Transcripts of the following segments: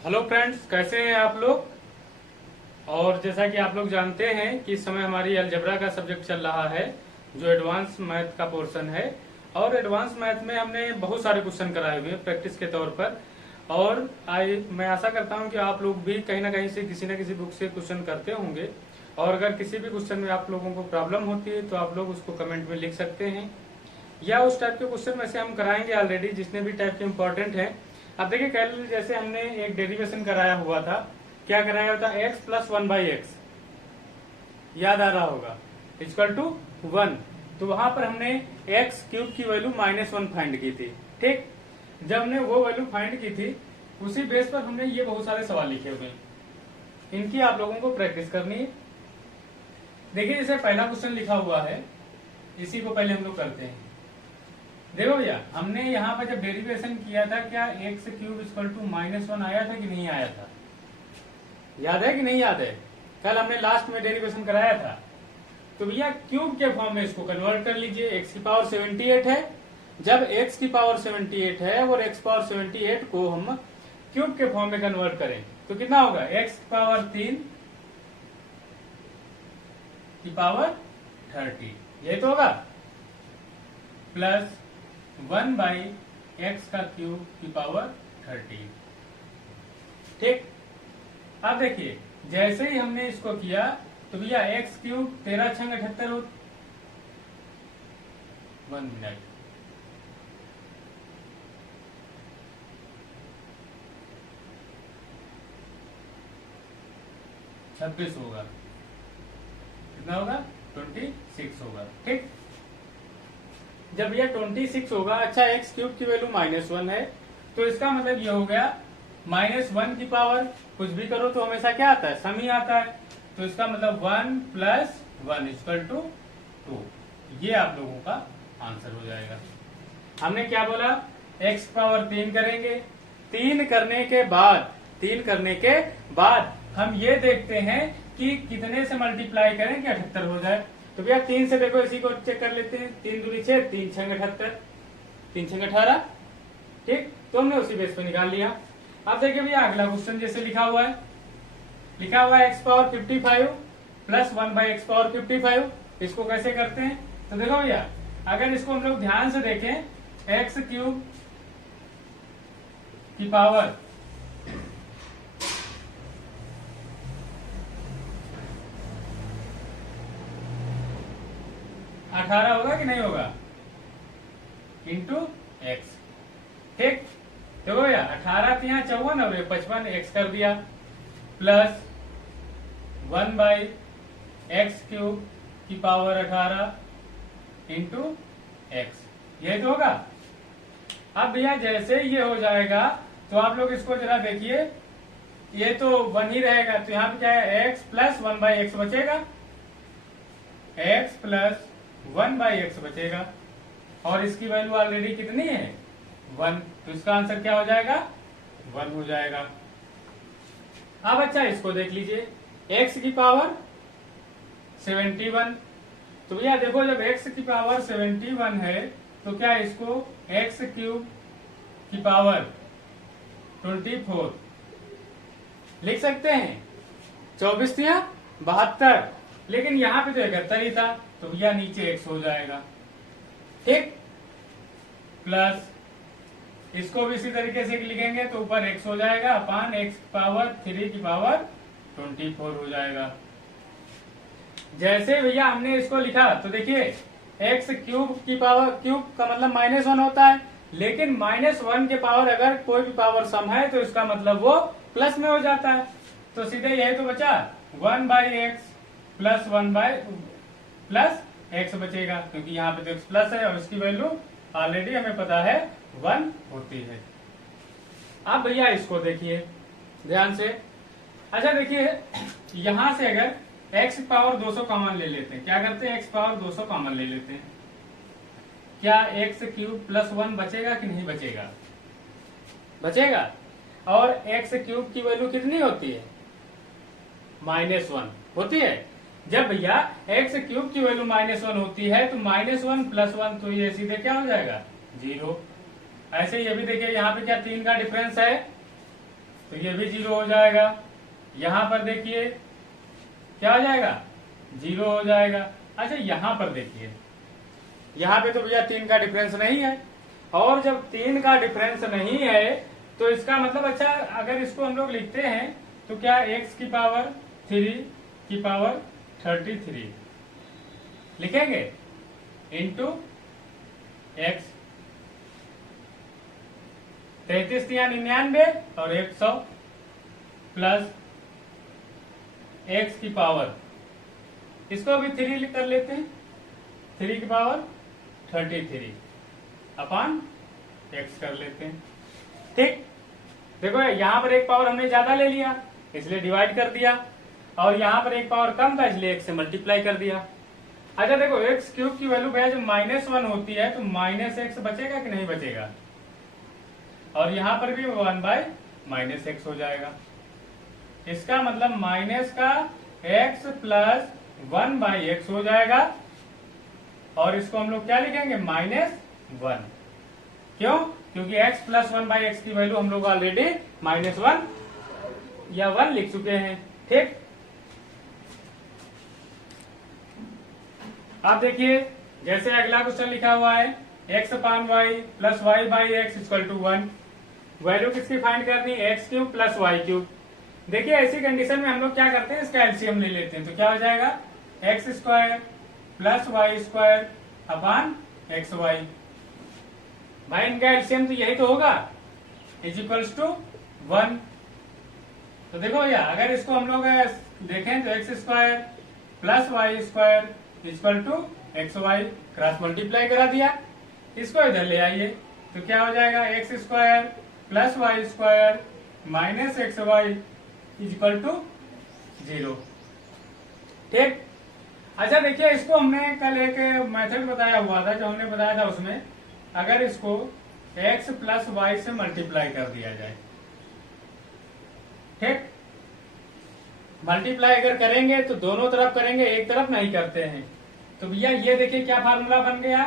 Hello friends, कैसे हैं आप लोग। और जैसा कि आप लोग जानते हैं कि इस समय हमारी अलजेब्रा का सब्जेक्ट चल रहा है जो एडवांस मैथ का पोर्शन है। और एडवांस मैथ में हमने बहुत सारे क्वेश्चन कराए हुए हैं प्रैक्टिस के तौर पर। और मैं आशा करता हूं कि आप लोग भी कहीं ना कहीं से किसी न किसी बुक से क्वेश्चन करते होंगे। और अगर किसी भी क्वेश्चन में आप लोगों को प्रॉब्लम होती है तो आप लोग उसको कमेंट में लिख सकते हैं, या उस टाइप के क्वेश्चन में से हम कराएंगे ऑलरेडी जितने भी टाइप के इम्पोर्टेंट हैं। अब देखिए, कल जैसे हमने एक डेरिवेशन कराया हुआ था, क्या कराया होता है, x plus one by x, याद आ रहा होगा, इक्वल टू 1। तो वहां पर हमने एक्स क्यूब की वैल्यू -1 फाइंड की थी। ठीक, जब हमने वो वैल्यू फाइंड की थी उसी बेस पर हमने ये बहुत सारे सवाल लिखे हुए हैं, इनकी आप लोगों को प्रैक्टिस करनी है। देखिए, जैसे पहला क्वेश्चन लिखा हुआ है, इसी को पहले हम लोग करते हैं। देखो भैया, हमने यहाँ पर जब डेरिवेशन किया था, क्या एक्स क्यूब इक्वल टू -1 आया था कि नहीं आया था? याद है कि नहीं याद है? कल हमने लास्ट में डेरिवेशन कराया था। तो भैया क्यूब के फॉर्म में इसको कन्वर्ट कर लीजिए। एक्स की पावर 78 है। जब एक्स की पावर 78 है और एक्स पावर 78 को हम क्यूब के फॉर्म में कन्वर्ट करें तो कितना होगा? एक्स की पावर 3 की पावर 30, यही तो होगा, प्लस 1 बाई एक्स का क्यूब की पावर 30। ठीक, अब देखिए, जैसे ही हमने इसको किया तो भैया एक्स क्यूब 13 छंग 78 हो, 1 मिनट, छब्बीस होगा, कितना होगा? 26 होगा। ठीक, जब यह 26 होगा, अच्छा एक्स क्यूब की वैल्यू -1 है तो इसका मतलब ये हो गया -1 की पावर, कुछ भी करो तो हमेशा क्या आता है? सम ही आता है। तो इसका मतलब 1 प्लस 1 इक्वल टू 2। ये आप लोगों का आंसर हो जाएगा। हमने क्या बोला? एक्स पावर 3 करेंगे। 3 करने के बाद हम ये देखते हैं कि कितने से मल्टीप्लाई करें कि 78 हो जाए। तो भैया 3 से देखो, इसी को चेक कर लेते हैं। 3 दूनी 6, 3 छंग 78, 3 छंग 18। ठीक, तो हमने उसी बेस पे निकाल लिया। अब देखिए भैया, अगला क्वेश्चन जैसे लिखा हुआ है x power 55 plus 1 by x power 55। इसको कैसे करते हैं? तो देखो भैया, अगर इसको हम लोग ध्यान से देखें, एक्स क्यूब की पावर 18 होगा कि नहीं होगा? Into x. ठीक, देखो भैया, 18 के यहाँ 54 और 55, एक्स कर दिया, प्लस 1 बाई एक्स क्यूब की पावर 18 इंटू एक्स, यही तो होगा। अब भैया जैसे ये हो जाएगा तो आप लोग इसको जरा देखिए, ये तो 1 ही रहेगा, तो यहाँ पे क्या है? एक्स प्लस 1 बाई एक्स बचेगा, एक्स प्लस 1 बाई एक्स बचेगा, और इसकी वैल्यू ऑलरेडी कितनी है? 1। तो इसका आंसर क्या हो जाएगा? 1 हो जाएगा। अब अच्छा, इसको देख लीजिए, x की पावर 71। तो भैया देखो, जब x की पावर 71 है तो क्या इसको x क्यूब की पावर 24 लिख सकते हैं? 24 या 72, लेकिन यहाँ पे तो 71 ही था, तो भैया नीचे x हो जाएगा। ठीक, प्लस इसको भी इसी तरीके से लिखेंगे तो ऊपर x हो जाएगा, अपान x पावर 3 की पावर 24 हो जाएगा। जैसे भैया हमने इसको लिखा तो देखिए, x क्यूब की पावर, क्यूब का मतलब -1 होता है, लेकिन -1 के पावर अगर कोई भी पावर सम है तो इसका मतलब वो प्लस में हो जाता है। तो सीधे यही तो बचा, 1 by x plus 1 by plus x बचेगा, क्योंकि यहाँ पे तो x प्लस है और इसकी वैल्यू ऑलरेडी हमें पता है 1 होती है। अब भैया इसको देखिए ध्यान से। अच्छा देखिए, यहां से अगर x पावर 200 कॉमन ले लेते हैं, क्या करते हैं? x पावर 200 कॉमन ले लेते हैं, क्या x क्यूब प्लस 1 बचेगा कि नहीं बचेगा? बचेगा। और x क्यूब की वैल्यू कितनी होती है? -1 होती है। जब भैया x क्यूब की वैल्यू -1 होती है तो -1 प्लस 1, तो ये सीधे क्या हो जाएगा? 0। ऐसे ये भी देखिए, यहाँ पे क्या 3 का डिफरेंस है, तो ये भी 0 हो जाएगा। यहां पर देखिए क्या हो जाएगा, 0 हो जाएगा। अच्छा यहां पर देखिए, यहां पे तो भैया 3 का डिफरेंस नहीं है, और जब 3 का डिफरेंस नहीं है तो इसका मतलब, अच्छा अगर इसको हम लोग लिखते हैं तो क्या x की पावर 3 की पावर 33 लिखेंगे इंटू x, 33 या 99 और 100 प्लस x की पावर, इसको भी 3 कर लेते हैं, 3 की पावर 33 अपान x कर लेते हैं। ठीक, देखो यहां पर एक पावर हमने ज्यादा ले लिया इसलिए डिवाइड कर दिया, और यहां पर एक पावर कम था इसलिए x से मल्टीप्लाई कर दिया। अच्छा देखो एक्स क्यूब की वैल्यू भैया जब -1 होती है तो -x बचेगा कि नहीं बचेगा, और यहां पर भी 1/-x हो जाएगा। इसका मतलब माइनस का x प्लस 1/x हो जाएगा, और इसको हम लोग क्या लिखेंगे, -1। क्यों, क्योंकि x प्लस 1/x की वैल्यू हम लोग ऑलरेडी -1 या 1 लिख चुके हैं। ठीक, अब देखिए जैसे अगला क्वेश्चन लिखा हुआ है x upon y plus y by x equal to 1, value किसकी फाइंड करनी, x cube plus y cube. देखिए ऐसी कंडीशन में हम लोग क्या करते हैं, इसका एलसीएम ले लेते हैं, तो क्या हो जाएगा, x square plus y square upon x y. भाई इनका एलसीएम तो यही तो होगा, इज इक्वल्स टू 1। तो देखो भैया अगर इसको हम लोग देखें तो x square plus y square equal to x y, cross multiply करा दिया, इसको इधर ले आइए तो क्या हो जाएगा, x square plus y square minus x y equal to 0। ठीक, अच्छा देखिए इसको हमने कल एक मेथड बताया हुआ था, जो हमने बताया था उसमें अगर इसको x प्लस वाई से मल्टीप्लाई कर दिया जाए, ठीक, मल्टीप्लाई अगर करेंगे तो दोनों तरफ करेंगे, एक तरफ नहीं करते हैं। तो भैया ये देखिए क्या फार्मूला बन गया,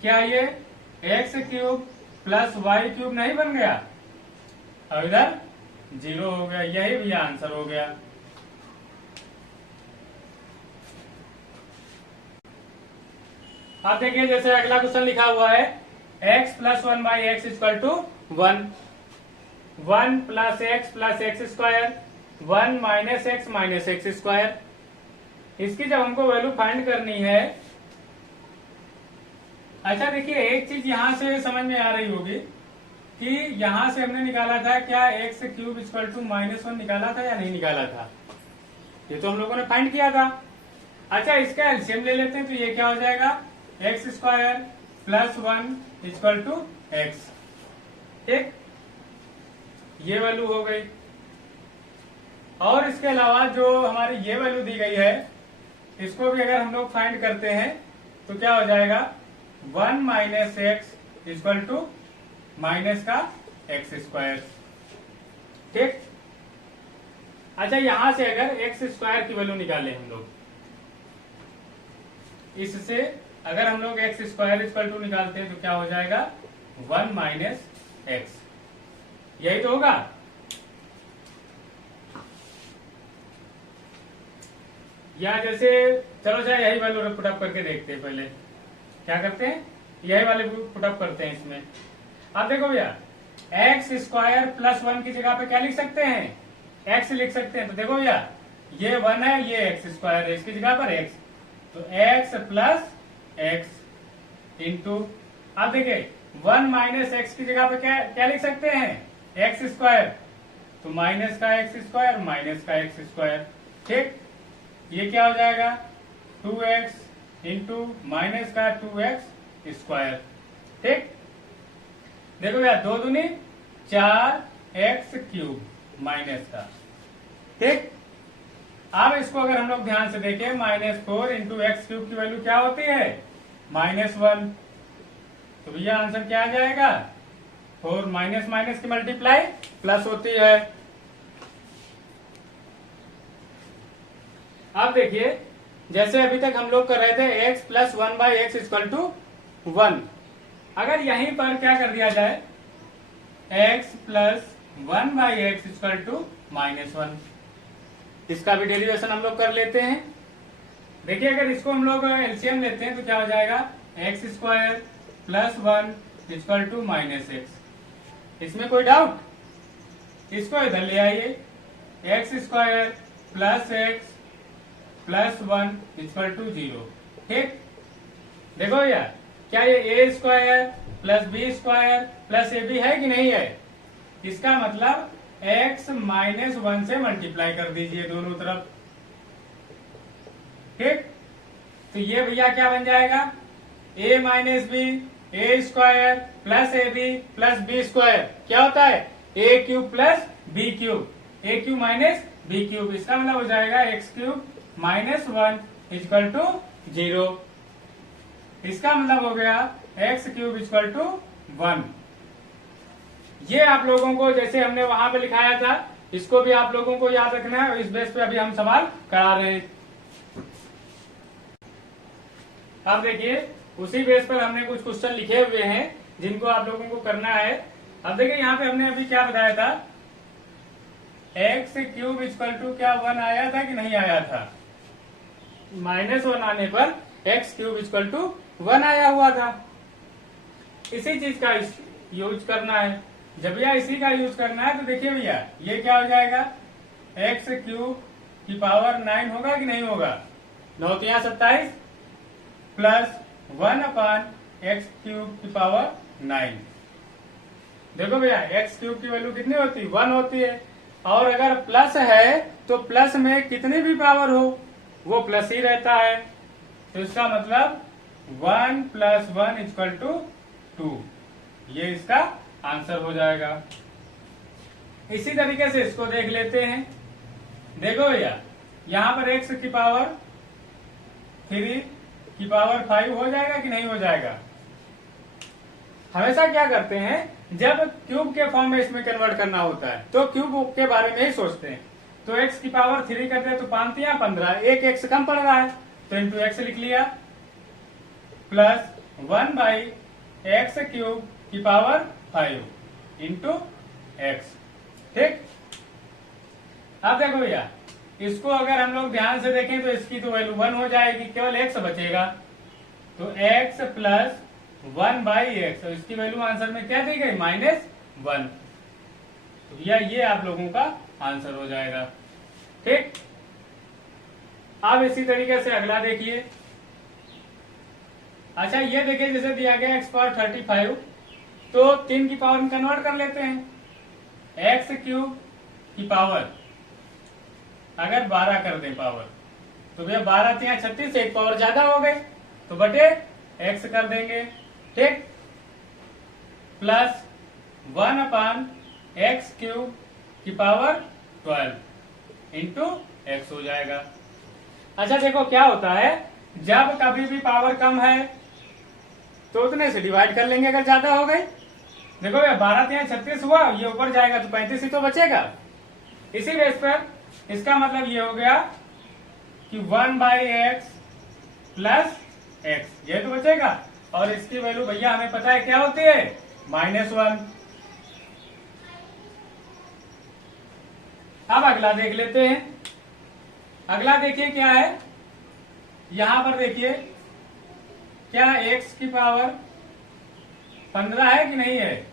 क्या ये x cube plus y cube नहीं बन गया, और इधर 0 हो गया, यही भैया आंसर हो गया। आप देखिए जैसे अगला क्वेश्चन लिखा हुआ है x plus 1/x equal to 1, 1 plus x square 1 minus x square. इसकी जब हमको वैल्यू फाइंड करनी है, अच्छा देखिए एक चीज यहां से समझ में आ रही होगी कि यहां से हमने निकाला था क्या एक्स क्यूब इक्वल टू -1 निकाला था या नहीं निकाला था, ये तो हम लोगों ने फाइंड किया था। अच्छा इसका एलसीएम ले लेते हैं, तो ये क्या हो जाएगा, x square plus 1 equal to x. ठीक, ये वैल्यू हो गई, और इसके अलावा जो हमारी ये वैल्यू दी गई है इसको भी अगर हम लोग फाइंड करते हैं तो क्या हो जाएगा, 1 minus x equal to minus का एक्स स्क्वायर। ठीक, अच्छा यहां से अगर एक्स स्क्वायर की वैल्यू निकालें हम लोग, इससे अगर हम लोग एक्स स्क्वायर इक्वल टू निकालते हैं तो क्या हो जाएगा, 1 माइनस एक्स, यही तो होगा। या जैसे चलो चाहे यही वैल्यू पुटअप करके देखते हैं, पहले क्या करते हैं, यही वाले पुटअप करते हैं इसमें। आप देखो भैया एक्स स्क्वायर प्लस 1 की जगह पे क्या लिख सकते हैं, एक्स लिख सकते हैं। तो देखो भैया ये 1 है, ये एक्स स्क्वायर है, इसकी जगह पर एक्स, तो एक्स प्लस एक्स इंटू, आप देखिए 1 माइनस एक्स की जगह पे क्या लिख सकते हैं, एक्स स्क्वायर, तो माइनस का एक्स स्क्वायर माइनस का एक्स स्क्वायर। ठीक, ये क्या हो जाएगा, 2x इंटू माइनस का 2x स्क्वायर। ठीक, देखो भैया 2 दूनी 4x क्यूब माइनस का। ठीक, अब इसको अगर हम लोग ध्यान से देखें, -4 इंटू एक्स क्यूब की वैल्यू क्या होती है, -1, तो भैया आंसर क्या आ जाएगा, 4 माइनस माइनस की मल्टीप्लाई प्लस होती है। अब देखिए जैसे अभी तक हम लोग कर रहे थे x plus 1/x equal to 1, अगर यहीं पर क्या कर दिया जाए, x plus 1/x equal to -1। इसका भी डेरिवेशन हम लोग कर लेते हैं। देखिए अगर इसको हम लोग एलसीएम लेते हैं तो क्या हो जाएगा, x² + 1 इक्वल टू -x। इसमें कोई डाउट? इसको इधर ले आइए, x² + x + 1 इक्वल टू 0। ठीक, देखो भैया क्या ये a² + b² + ab है कि नहीं है? इसका मतलब x - 1 से मल्टीप्लाई कर दीजिए दोनों तरफ। ठीक, तो ये भैया क्या बन जाएगा, a - b a² + ab + b²। क्या होता है, a³ + b³ a³ - b³। इसका मतलब हो जाएगा x³ - 1 इक्वल टू 0। इसका मतलब हो गया x³ इक्वल टू 1। ये आप लोगों को जैसे हमने वहां पे लिखाया था, इसको भी आप लोगों को याद रखना है और इस बेस पे अभी हम सवाल करा रहे हैं। अब देखिए उसी बेस पर हमने कुछ क्वेश्चन लिखे हुए हैं जिनको आप लोगों को करना है। अब देखिए यहाँ पे हमने अभी क्या बताया था, x³ इक्वल टू क्या 1 आया था कि नहीं आया था? -1 आने पर x³ इक्वल टू 1 आया हुआ था। इसी चीज का यूज करना है। जब भैया इसी का यूज करना है तो देखिए भैया ये क्या हो जाएगा, x³ की पावर 9 होगा कि नहीं होगा? 9 × 27 + 1/x³ की पावर 9। देखो भैया x³ की वैल्यू कितनी होती है, 1 होती है। और अगर प्लस है तो प्लस में कितनी भी पावर हो वो प्लस ही रहता है। तो इसका मतलब 1 + 1 इक्वल टू 2। ये इसका आंसर हो जाएगा। इसी तरीके से इसको देख लेते हैं। देखो भैया यहाँ पर x की पावर 3 की पावर 5 हो जाएगा कि नहीं हो जाएगा? हमेशा क्या करते हैं, जब क्यूब के फॉर्म में इसमें कन्वर्ट करना होता है तो क्यूब के बारे में ही सोचते हैं। तो x की पावर 3 करते हैं तो 5 या 15, एक x कम पड़ रहा है तो इंटू x लिख लिया, प्लस 1/x³ की पावर 5 इंटू x। ठीक, अब देखो भैया इसको अगर हम लोग ध्यान से देखें तो इसकी तो वैल्यू 1 हो जाएगी, केवल x बचेगा। तो x + 1/x, तो इसकी वैल्यू आंसर में क्या दी गई, -1। तो भैया ये आप लोगों का आंसर हो जाएगा। ठीक, अब इसी तरीके से अगला देखिए। अच्छा ये देखिए जैसे दिया गया x⁵ तो 3 की पावर में कन्वर्ट कर लेते हैं। x³ की पावर अगर 12 कर दें पावर तो भैया 12 × 36, एक पावर ज्यादा हो गई तो बटे x कर देंगे। ठीक, प्लस 1/x³ की पावर 12 इंटू x हो जाएगा। अच्छा देखो क्या होता है, जब कभी भी पावर कम है तो उतने से डिवाइड कर लेंगे अगर ज्यादा हो गई। देखो भैया 12 × 36 हुआ, ये ऊपर जाएगा तो 35 ही तो बचेगा। इसी बेस पर इसका मतलब ये हो गया कि 1/x + x, ये तो बचेगा। और इसकी वैल्यू भैया हमें पता है क्या होती है, -1। अब अगला देख लेते हैं। अगला देखिए क्या है, यहां पर देखिए क्या x की पावर 15 है कि नहीं है?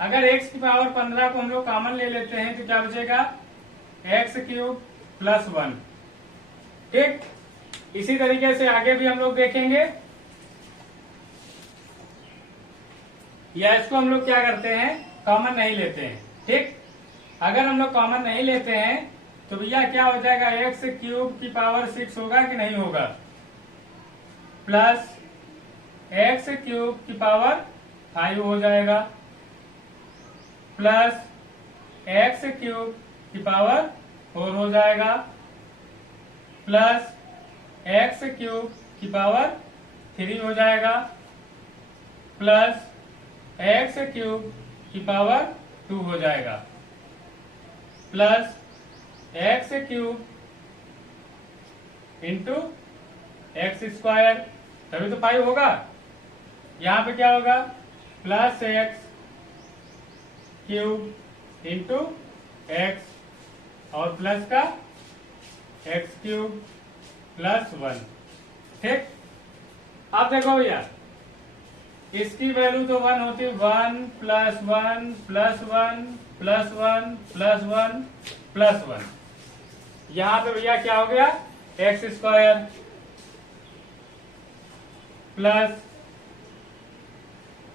अगर x की पावर 15 को हम लोग कॉमन ले लेते हैं तो क्या बचेगा, x³ + 1। ठीक, इसी तरीके से आगे भी हम लोग देखेंगे। या इसको हम लोग क्या करते हैं, कॉमन नहीं लेते हैं। ठीक, अगर हम लोग कॉमन नहीं लेते हैं तो भैया क्या हो जाएगा, x³ की पावर 6 होगा कि नहीं होगा, प्लस x³ की पावर 5 हो जाएगा, प्लस x³ की पावर 4 हो जाएगा, प्लस x³ की पावर 3 हो जाएगा, प्लस x³ की पावर 2 हो जाएगा, प्लस x³ इंटू x², तभी तो 5 होगा। यहाँ पे क्या होगा, प्लस x³ इंटू एक्स और प्लस का एक्स क्यूब प्लस 1। ठीक, अब देखो भैया इसकी वैल्यू तो 1 होती है, 1 plus 1 plus 1 plus 1 plus 1 plus 1। यहां पे भैया क्या हो गया, एक्स स्क्वायर प्लस,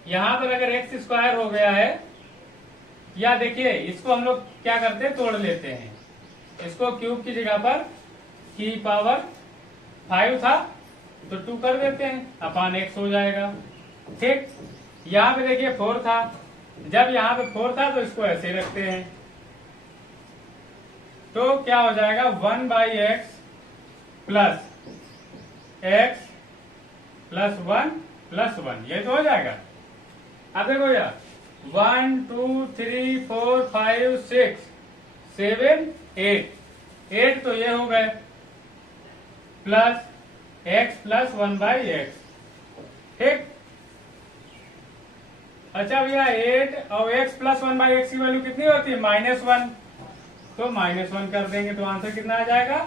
यहां पर अगर एक्स स्क्वायर हो गया है, या देखिए इसको हम लोग क्या करते हैं, तोड़ लेते हैं। इसको क्यूब की जगह पर की पावर 5 था तो 2 कर देते हैं, अपान एक्स हो जाएगा। ठीक, यहाँ पे देखिए 4 था, जब यहाँ पे 4 था तो इसको ऐसे रखते हैं, तो क्या हो जाएगा 1/x plus x plus 1 plus 1, ये तो हो जाएगा। अब देखो यार 1 2 3 4 5 6 7 8 तो ये हो गए, प्लस एक्स प्लस 1/x। ठीक, अच्छा भैया 8 और x प्लस 1/x की वैल्यू कितनी होती है, -1, तो -1 कर देंगे तो आंसर कितना आ जाएगा,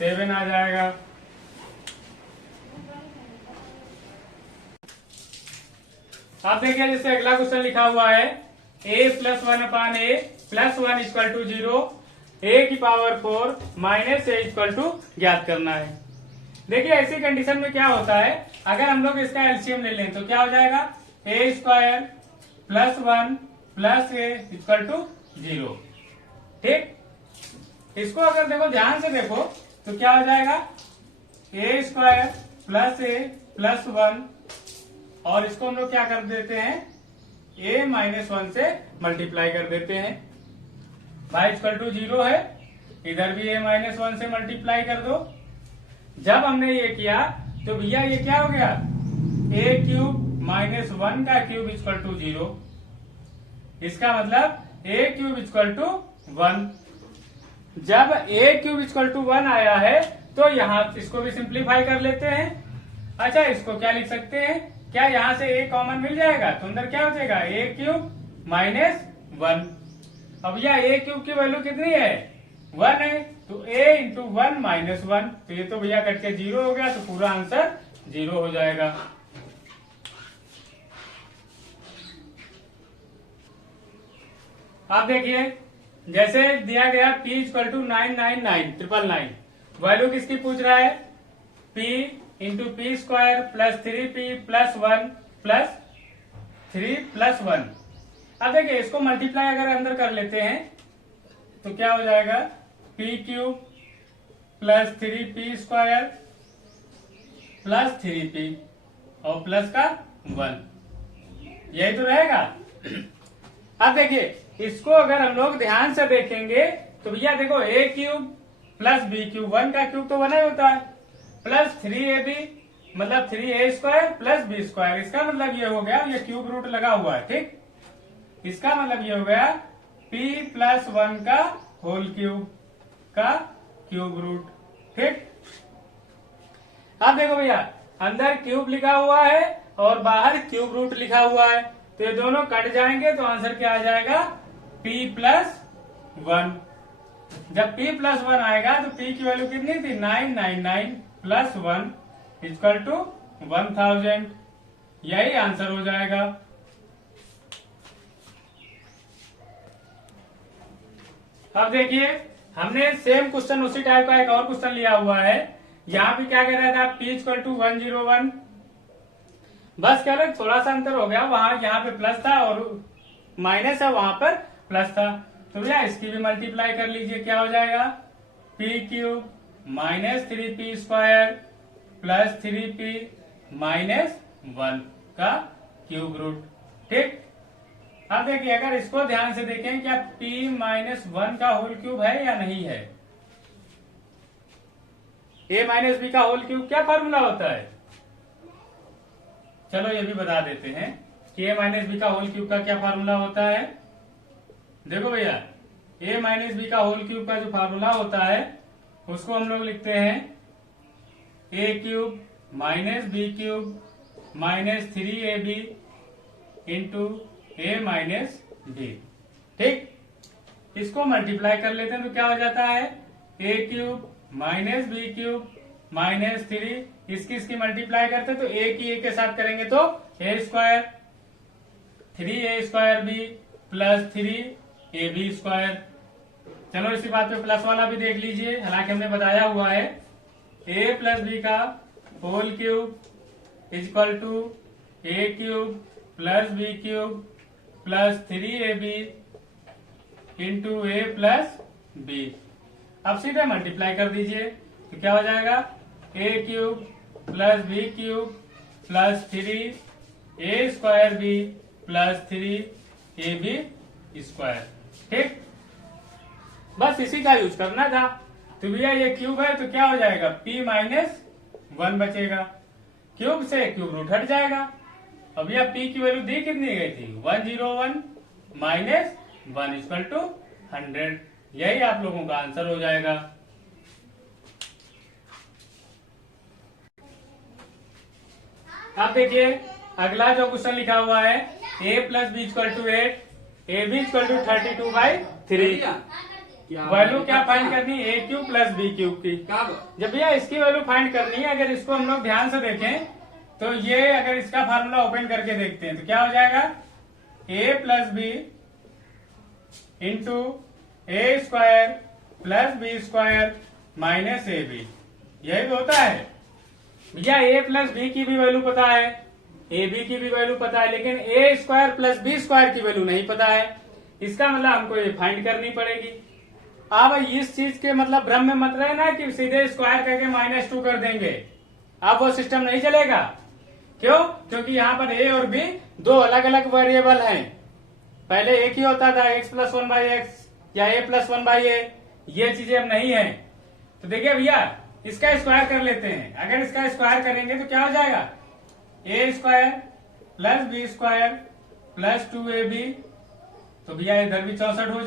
7 आ जाएगा। आप देखिए जैसे अगला क्वेश्चन लिखा हुआ है a plus 1 upon a plus 1 equal to 0, a की power 4 minus a equal to ज्ञात करना है। देखिए ऐसी कंडीशन में क्या होता है, अगर हम लोग इसका एलसीएम ले लें तो क्या हो जाएगा, a square plus 1 plus a equal to 0। ठीक, इसको अगर देखो ध्यान से देखो तो क्या हो जाएगा, a square plus a plus 1, और इसको हम लोग क्या कर देते हैं, a माइनस 1 से मल्टीप्लाई कर देते हैं। y इक्वल टू 0 है, इधर भी a माइनस 1 से मल्टीप्लाई कर दो। जब हमने ये किया तो भैया ये क्या हो गया, a क्यूब माइनस 1 का क्यूब इक्वल टू 0, इसका मतलब a क्यूब इक्वल टू 1। जब a क्यूब इक्वल टू 1 आया है तो यहाँ इसको भी सिंप्लीफाई कर लेते हैं। अच्छा इसको क्या लिख सकते हैं, क्या यहाँ से a कॉमन मिल जाएगा तो अंदर क्या हो जाएगा, a क्यूब माइनस 1। अब यह a क्यूब की वैल्यू कितनी है, 1 है, तो a इंटू 1 माइनस 1, तो ये तो भैया कट के 0 हो गया, तो पूरा आंसर 0 हो जाएगा। आप देखिए जैसे दिया गया p इक्वल टू 999,999, वैल्यू किसकी पूछ रहा है, p into P square plus 3p plus 1 plus 3 plus 1। अब देखिए इसको मल्टीप्लाई अगर अंदर कर लेते हैं तो क्या हो जाएगा, p cube plus 3p square plus 3p और प्लस का 1, यही तो रहेगा। अब देखिए इसको अगर हम लोग ध्यान से देखेंगे तो भैया देखो a cube plus b cube, 1 का क्यूब तो 1 ही होता है, प्लस 3ab मतलब 3a square plus b square, इसका मतलब ये हो गया, ये क्यूब रूट लगा हुआ है। ठीक, इसका मतलब ये हो गया p प्लस 1 का होल क्यूब का क्यूब रूट। ठीक, अब देखो भैया अंदर क्यूब लिखा हुआ है और बाहर क्यूब रूट लिखा हुआ है, तो ये दोनों कट जाएंगे तो आंसर क्या आ जाएगा, p प्लस 1। जब p प्लस 1 आएगा तो p की वैल्यू कितनी थी, 999 प्लस 1 इक्वल टू 1000, यही आंसर हो जाएगा। अब देखिए हमने सेम क्वेश्चन उसी टाइप का एक और क्वेश्चन लिया हुआ है, यहाँ भी क्या कह रहा था, p इक्वल टू 101, बस क्या लग थोड़ा सा अंतर हो गया, वहां यहाँ पे प्लस था और माइनस है, वहां पर प्लस था, तो भैया इसकी भी मल्टीप्लाई कर लीजिए, क्या हो जाएगा, p cube minus 3p square plus 3p minus 1 का क्यूब रूट। ठीक, अब देखिए अगर इसको ध्यान से देखें, क्या p माइनस 1 का होल क्यूब है या नहीं है, a माइनस b का होल क्यूब क्या फार्मूला होता है, चलो ये भी बता देते हैं कि a माइनस बी का होल क्यूब का क्या फार्मूला होता है। देखो भैया a माइनस बी का होल क्यूब का जो फार्मूला होता है उसको हम लोग लिखते हैं a cube minus b cube minus 3ab into a minus b. ठीक, इसको मल्टीप्लाई कर लेते हैं तो क्या हो जाता है a cube minus b cube minus 3, इसकी मल्टीप्लाई करते हैं तो ए की ए के साथ करेंगे तो a square 3a² b plus 3ab square. चलो इसी बात पे प्लस वाला भी देख लीजिए, हालांकि हमने बताया हुआ है a प्लस बी का whole cube equal to a cube plus b cube plus 3ab into a plus b. अब सीधे मल्टीप्लाई कर दीजिए तो क्या हो जाएगा a cube plus b cube plus 3a² b plus 3ab square. ठीक, बस इसी का यूज करना था। तो भैया ये क्यूब है तो क्या हो जाएगा p माइनस 1 बचेगा, क्यूब से क्यूब रूट हट जाएगा। अब भैया p की वैल्यू दी कितनी गई थी 101 माइनस 1 इक्वल टू 100। यही आप लोगों का आंसर हो जाएगा। अब देखिए अगला जो क्वेश्चन लिखा हुआ है a plus b equal to 8 a b equal to 32/3। Value क्या फाइंड करनी है a cube plus b cube की। जब भैया इसकी वैल्यू फाइंड करनी है, अगर इसको हम लोग ध्यान से देखें तो ये अगर इसका फार्मूला ओपन करके देखते हैं तो क्या हो जाएगा a plus b into a square plus b square minus a b. यही तो होता है भैया। ए प्लस बी की भी वैल्यू पता है, ए बी की भी वैल्यू पता है, लेकिन ए स्क्वायर प्लस बी स्क्वायर की वैल्यू नहीं पता है। इसका मतलब हमको ये फाइंड करनी पड़ेगी। अब इस चीज के मतलब भ्रम में मत रहे ना कि सीधे स्क्वायर करके -2 कर देंगे, अब वो सिस्टम नहीं चलेगा। क्यों? क्योंकि यहाँ पर ए और बी दो अलग अलग वेरिएबल हैं। पहले एक ही होता था x प्लस 1/x या a प्लस 1/a, ये चीजें अब नहीं है। तो देखिए भैया इसका स्क्वायर कर लेते हैं। अगर इसका स्क्वायर करेंगे तो क्या हो जाएगा a square plus b square plus 2ab। तो भैया इधर भी 64 हो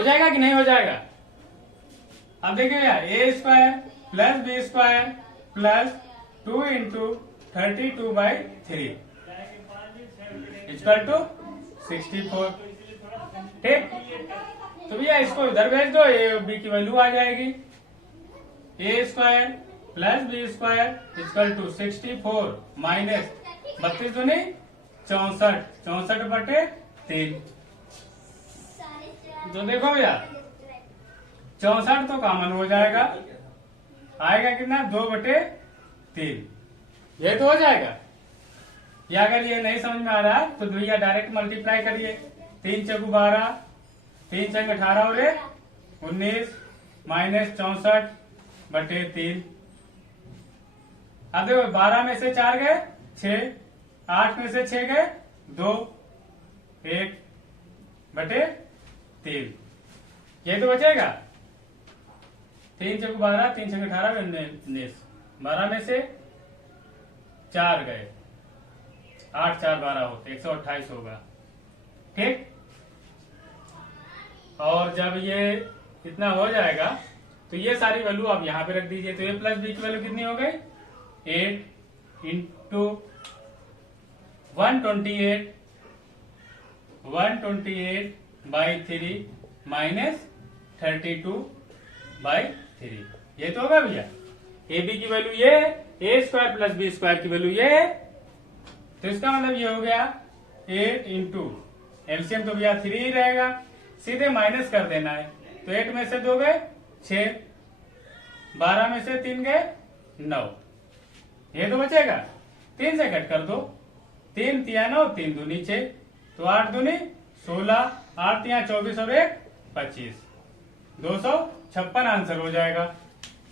जाएगा कि नहीं हो जाएगा? अब देखिए भैया a square plus b square plus 2 into 32/3 equal to 64। ठीक, तो भैया इसको इधर भेज दो, ए और बी की वैल्यू आ जाएगी। A square plus b square equal to 64 minus 32 दूनी 64, 64/3। तो देखो भैया 64 तो कॉमन हो जाएगा, आएगा कितना 2/3। ये तो हो जाएगा। या अगर ये नहीं समझ में आ रहा तो भैया डायरेक्ट मल्टीप्लाई करिए। 3 चौक 12, 3 चौक 18 और 19 माइनस 64/3। अब देखो 12 में से 4 गए 6, 8 में से 6 गए 2, 1/3। ये तो बचेगा 3 चौक 12, 3 चौक 18, 19। 12 में से 4 गए, 8 4 12 होते 128 होगा। ठीक, और जब ये इतना हो जाएगा तो ये सारी वैल्यू आप यहाँ पे रख दीजिए। तो ए प्लस बी की वैल्यू कितनी हो गई 8 इंटू 128/3 माइनस 32/3। ये तो होगा भैया। ए बी की वैल्यू ये है, a square plus b square की वैल्यू ये है। तो इसका मतलब ये हो गया 8 इंटू एलसीएम तो भैया 3 ही रहेगा, सीधे माइनस कर देना है। तो 8 में से 2 गए 6, 12 में से 3 गए 9। ये तो बचेगा, 3 से कट कर दो, 3 तिया 9, 3 दूनी 6, तो 8 दूनी 16, 8 तिया 24 और 1 25, 256 आंसर हो जाएगा।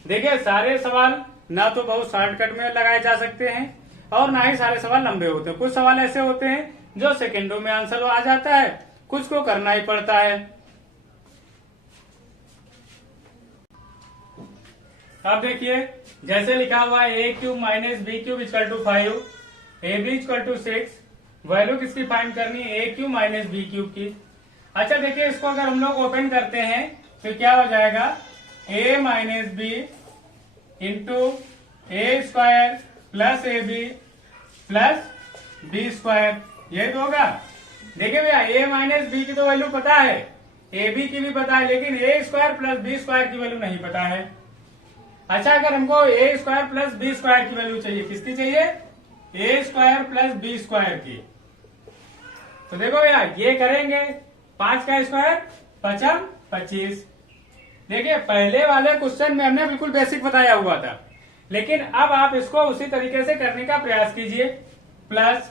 देखिए सारे सवाल ना तो बहुत शॉर्टकट में लगाए जा सकते हैं और ना ही सारे सवाल लंबे होते हैं। कुछ सवाल ऐसे होते हैं जो सेकेंडों में आंसर आ जाता है, कुछ को करना ही पड़ता है। अब देखिए जैसे लिखा हुआ है a cube minus b cube equal to 5, a b equal to 6। Value किसकी फाइंड करनी है a cube minus b cube की। अच्छा देखिए इसको अगर हम लोग ओपन करते हैं तो क्या हो जाएगा a minus b into a square plus a b plus b square. ये तो होगा। देखिए भैया ए माइनस बी की तो वैल्यू पता है, ए बी की भी पता है, लेकिन ए स्क्वायर प्लस बी स्क्वायर की वैल्यू नहीं पता है। अच्छा, अगर हमको ए स्क्वायर प्लस बी स्क्वायर की वैल्यू चाहिए, किसकी चाहिए? ए स्क्वायर प्लस बी स्क्वायर की। तो देखो भैया ये करेंगे, 5 का स्क्वायर 5 25। देखिए पहले वाले क्वेश्चन में हमने बिल्कुल बेसिक बताया हुआ था, लेकिन अब आप इसको उसी तरीके से करने का प्रयास कीजिए। प्लस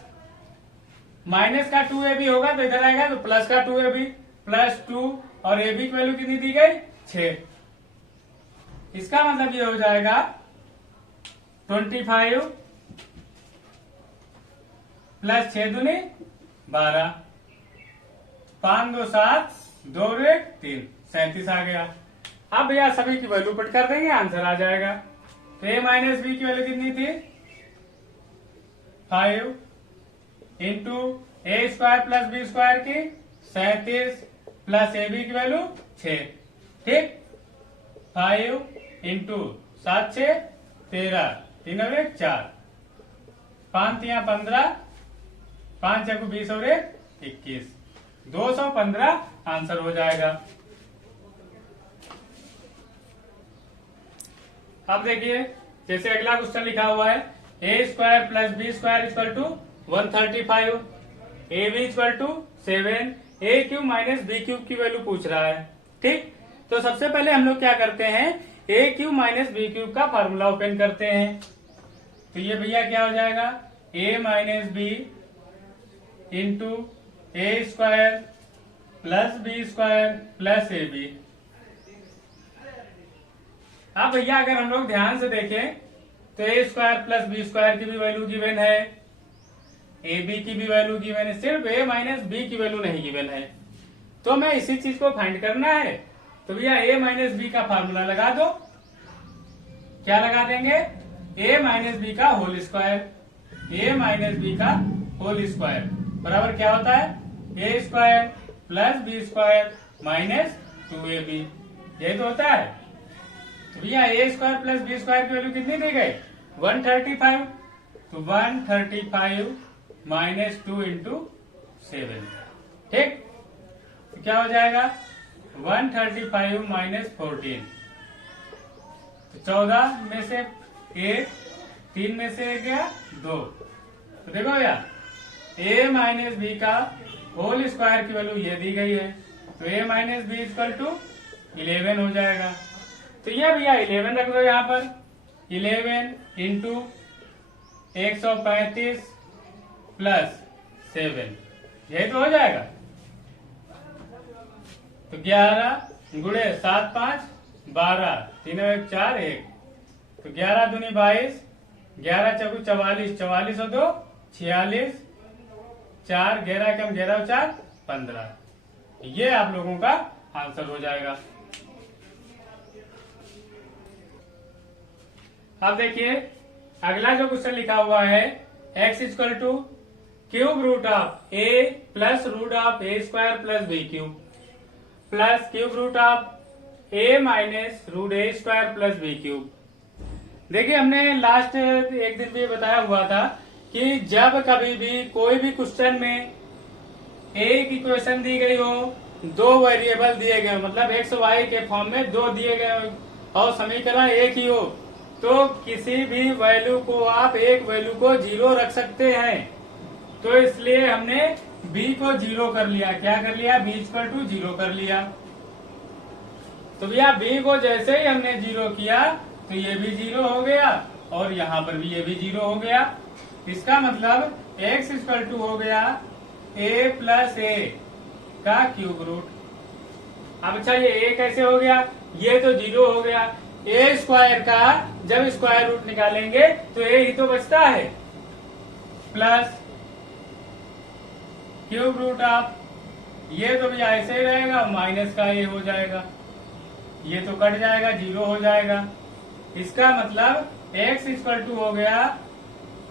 माइनस का 2ab होगा तो इधर आएगा, तो प्लस का 2ab प्लस 2 और ab की वैल्यू कितनी दी गई? 6। इसका मतलब ये हो जाएगा 25 प्लस 6 दूनी 12, 5 2 7 2 1 3 37 आ गया। अब भैया सभी की वैल्यू पुट कर देंगे, आंसर आ जाएगा। तो ए माइनस बी की वैल्यू कितनी थी? 5 into a square plus b square की 37 प्लस ए बी की वैल्यू 6। ठीक, 5 इंटू 7 6 13 3 और 1 4, 5 3 15, 5 6 20 और 1 21, 215 आंसर हो जाएगा। अब देखिए जैसे अगला क्वेश्चन लिखा हुआ है, a square plus b square equal to 135, a b equal to 7, a cube minus b cube की वैल्यू पूछ रहा है। ठीक, तो सबसे पहले हम लोग क्या करते हैं, a cube minus b cube का फार्मूला ओपन करते हैं। तो ये भैया क्या हो जाएगा, a minus b into a square plus b square plus a b. अब भैया अगर हम लोग ध्यान से देखें तो a square plus b square की भी वैल्यू गिवन है, ए बी की भी वैल्यू गिवन है, सिर्फ ए माइनस बी की वैल्यू नहीं गिवन है। तो मैं इसी चीज को फाइंड करना है, तो भैया ए माइनस बी का फार्मूला लगा दो। क्या लगा देंगे? ए माइनस बी का whole square, a minus b का होल स्क्वायर बराबर क्या होता है? A square plus b square minus 2ab, यही तो होता है। तो भैया a square plus b square की वैल्यू कितनी दी गई? 135, तो 135 माइनस 2 इंटू 7। ठीक, तो क्या हो जाएगा? 135 माइनस 14, तो 14 में से 1, 3 में से 1 गया 2। तो देखो भैया ए माइनस बी का होल स्क्वायर की वैल्यू ये दी गई है, तो ए माइनस बी इक्वल टू 11 हो जाएगा। तो ये भैया 11 रख दो यहाँ पर, 11 इंटू 135 प्लस 7, यही तो हो जाएगा। तो 11 गुणे 7 5 12, 3 और 1 4 1, तो 11 दूनी 22, 11 चौकू 44, 44 और 2 46, 4 11 कम 11 और 4 15, ये आप लोगों का आंसर हो जाएगा। अब देखिए अगला जो क्वेश्चन लिखा हुआ है, x equal to cube root of a plus root of a square plus b cube plus cube root of a minus root a square plus b cube. देखिए हमने लास्ट एक दिन भी बताया हुआ था कि जब कभी भी कोई भी क्वेश्चन में एक इक्वेशन दी गई हो, 2 वेरिएबल दिए गए, मतलब एक्स वाई के फॉर्म में 2 दिए गए और समीकरण एक ही हो, तो किसी भी वैल्यू को आप एक वैल्यू को 0 रख सकते हैं। तो इसलिए हमने b को 0 कर लिया। क्या कर लिया? b इक्वल टू 0 कर लिया। तो भैया b को जैसे ही हमने 0 किया तो ये भी 0 हो गया और यहाँ पर भी ये भी 0 हो गया। इसका मतलब x इक्वल टू हो गया a प्लस ए का क्यूब रूट। अब अच्छा ये a कैसे हो गया? ये तो 0 हो गया। ए स्क्वायर का जब स्क्वायर रूट निकालेंगे तो ए ही तो बचता है, प्लस क्यूब रूट ऑफ, ये तो भी ऐसे ही रहेगा, माइनस का ए हो जाएगा, ये तो कट जाएगा, 0 हो जाएगा। इसका मतलब x इक्वल टू हो गया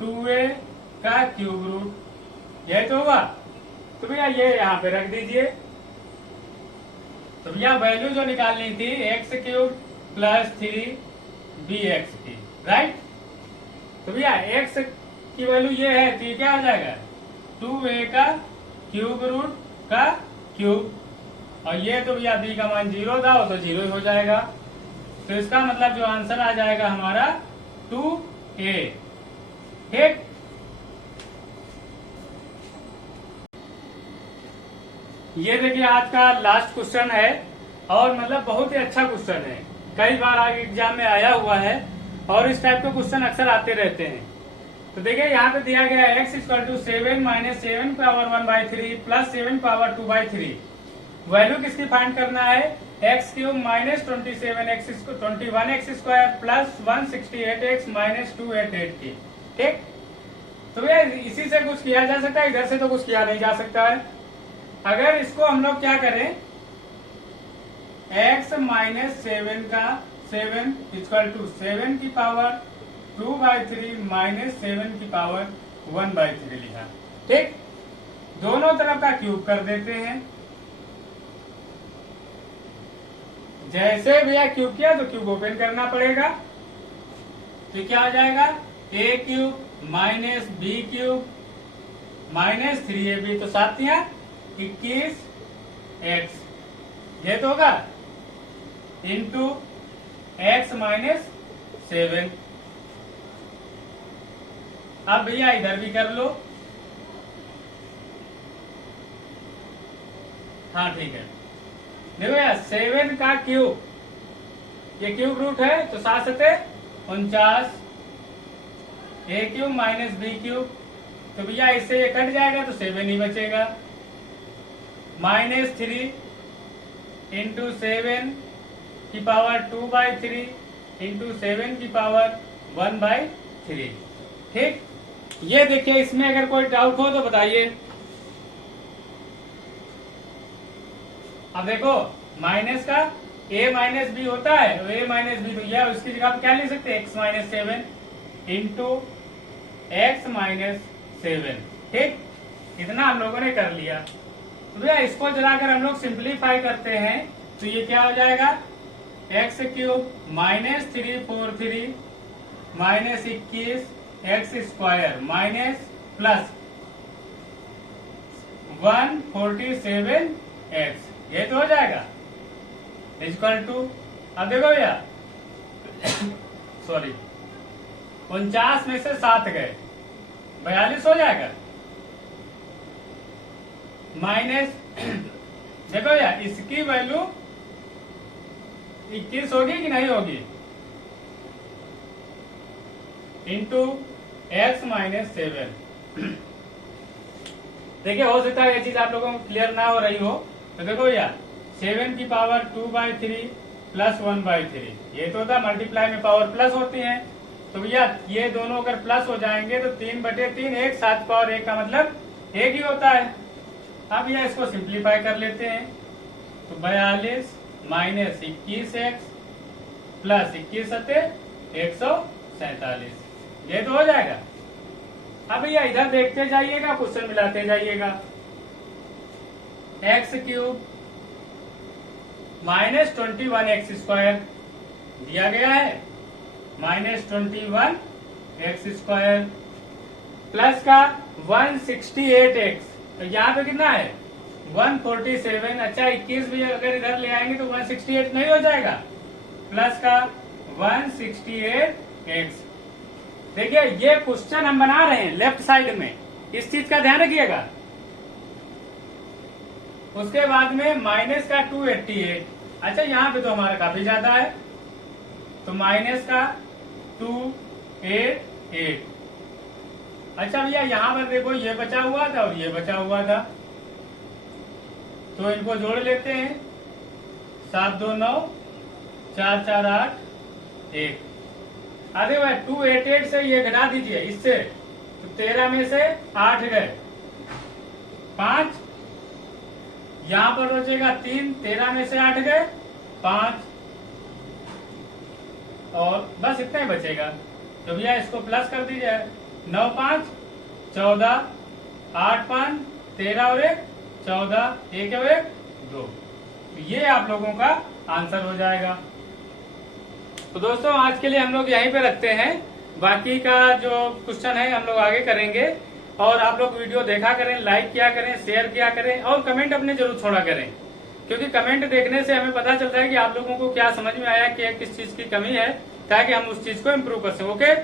2a का क्यूब रूट, यही तो होगा। तो भैया ये यहाँ पे रख दीजिए। तो भैया वैल्यू जो निकालनी थी x क्यूब प्लस 3bx की, राइट। तो भैया x की वैल्यू ये है, तो ये क्या हो जाएगा? 2a का क्यूब रूट का क्यूब, और ये तो भैया बी का मान 0 था, वो तो 0 ही हो जाएगा। तो इसका मतलब जो आंसर आ जाएगा हमारा 2A। ठीक, ये देखिए आज का लास्ट क्वेश्चन है, और मतलब बहुत ही अच्छा क्वेश्चन है, कई बार आगे एग्जाम में आया हुआ है, और इस टाइप के क्वेश्चन अक्सर आते रहते हैं। तो देखिए यहाँ पे दिया गया है x equal to 7 minus 7 power 1/3 plus 7 power 2/3। Value किसकी फाइंड करना है, x cube minus 21x square plus 168x minus 288 की। ठीक, तो ये इसी से कुछ किया जा सकता है, इधर से तो कुछ किया नहीं जा सकता है। अगर इसको हम लोग क्या करें, x माइनस 7 का 7 इक्वल टू 7 की पावर 2/3 माइनस 7 की पावर 1/3 लिखा। ठीक, दोनों तरफ का क्यूब कर देते हैं। जैसे भैया क्यूब किया तो क्यूब ओपन करना पड़ेगा, तो क्या हो जाएगा, a cube minus b cube minus 3ab, तो साथिया 21x, ये तो होगा इंटू x माइनस 7। अब भैया इधर भी कर लो, हाँ ठीक है। देखो यार 7 का क्यूब, ये क्यूब रूट है, तो 7 सते 49, a cube minus b cube, तो भैया इससे ये कट जाएगा तो 7 ही बचेगा, माइनस 3 इंटू 7 की पावर 2/3 इंटू 7 की पावर 1/3। ठीक, ये देखिए इसमें अगर कोई डाउट हो तो बताइए। अब देखो माइनस का a माइनस बी होता है, तो a माइनस बी, तो यह उसकी जगह क्या लिख सकते हैं, x minus 7 into x minus 7। ठीक, इतना हम लोगों ने कर लिया। तो भैया इसको जलाकर हम लोग सिंप्लीफाई करते हैं, तो ये क्या हो जाएगा, x cube minus 343 minus 21 x square minus plus 147x, ये तो हो जाएगा इक्वल टू, अब देखो भैया सॉरी 49 में से 7 गए, 42 हो जाएगा, माइनस देखो भैया इसकी वैल्यू 21 होगी कि नहीं होगी, इंटू एक्स माइनस 7। देखिए हो सकता है ये चीज आप लोगों को क्लियर ना हो रही हो, तो देखो भैया 7 की पावर 2/3 प्लस 1/3, ये तो होता मल्टीप्लाई में पावर प्लस होती है, तो भैया ये दोनों अगर प्लस हो जाएंगे तो 3/3 1 7 पावर 1 का मतलब 1 ही होता है। अब भैया इसको सिंप्लीफाई कर लेते हैं, तो 42 माइनस 21x प्लस 21 सत्ते 147, ये तो हो जाएगा। अब भैया इधर देखते जाइएगा, क्वेश्चन मिलाते जाइएगा, x cube minus 21x square दिया गया है, माइनस 21x स्क्वायर प्लस का 168x, तो यहाँ पे कितना है 147। अच्छा 21 भी अगर इधर ले आएंगे तो 168 नहीं हो जाएगा, प्लस का 168x। देखिए ये क्वेश्चन हम बना रहे हैं लेफ्ट साइड में, इस चीज का ध्यान रखिएगा। उसके बाद में माइनस का 288, अच्छा यहाँ पे तो हमारा काफी ज्यादा है, तो माइनस का 288। अच्छा भैया यहाँ पर देखो ये बचा हुआ था और ये बचा हुआ था, तो इनको जोड़ लेते हैं, 7 2 9 4 4 8 1। अरे भाई 288 से ये घटा दीजिए इससे, तो 13 में से 8 गए, 5 यहाँ पर बचेगा 3, 13 में से 8 गए 5, और बस इतना ही बचेगा। तो भैया इसको प्लस कर दीजिए, 9 5 14, 8 5 13 और 1 14, 1 और 1 2, ये आप लोगों का आंसर हो जाएगा। तो दोस्तों आज के लिए हम लोग यहीं पे रखते हैं, बाकी का जो क्वेश्चन है हम लोग आगे करेंगे। और आप लोग वीडियो देखा करें, लाइक किया करें, शेयर किया करें और कमेंट अपने जरूर छोड़ा करें, क्योंकि कमेंट देखने से हमें पता चलता है कि आप लोगों को क्या समझ में आया कि किस चीज की कमी है, ताकि हम उस चीज को इम्प्रूव कर सकें। ओके।